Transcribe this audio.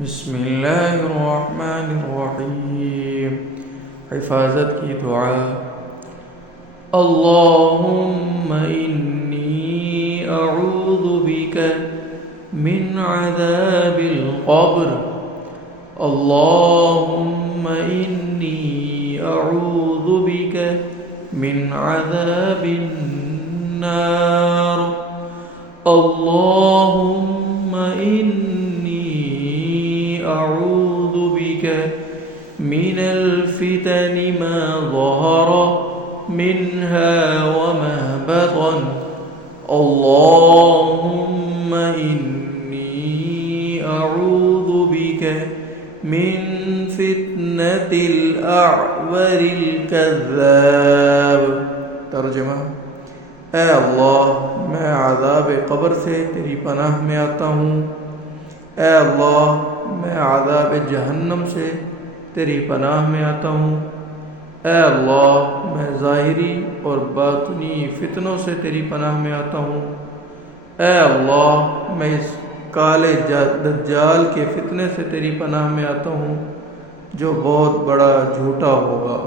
बिस्मिल्लाहिर्रहमानिर्रहीम। हिफाजत की दुआ। अल्लाहुम्मा इन्नी अऊज़ु बिका मिन अज़ाबिल क़ब्र। अल्लाहुम्मा इन्नी अऊज़ु बिका मिन अज़ाबिन नार। अल्लाहुम्मा इन्नी अऊज़ु बिका मिनल फितनि मा ज़हर मिन्हा व मा बतन। अल्लाहुम्मा इन्नी अऊज़ु बिका मिन फितनतिल अअवरिल कज़्ज़ाब। तर्जुमा: ऐ अल्लाह, मैं आज़ाब क़ब्र से तेरी पनाह में आता हूँ। ऐ अल्लाह, मैं आज़ाब जहन्नम से तेरी पनाह में आता हूँ। ऐ अल्लाह, मैं ज़ाहिरी और बातिनी फितनों से तेरी पनाह में आता हूँ। ऐ अल्लाह, मैं इस काले दज्जाल के फितने से तेरी पनाह में आता हूँ जो बहुत बड़ा झूठा होगा।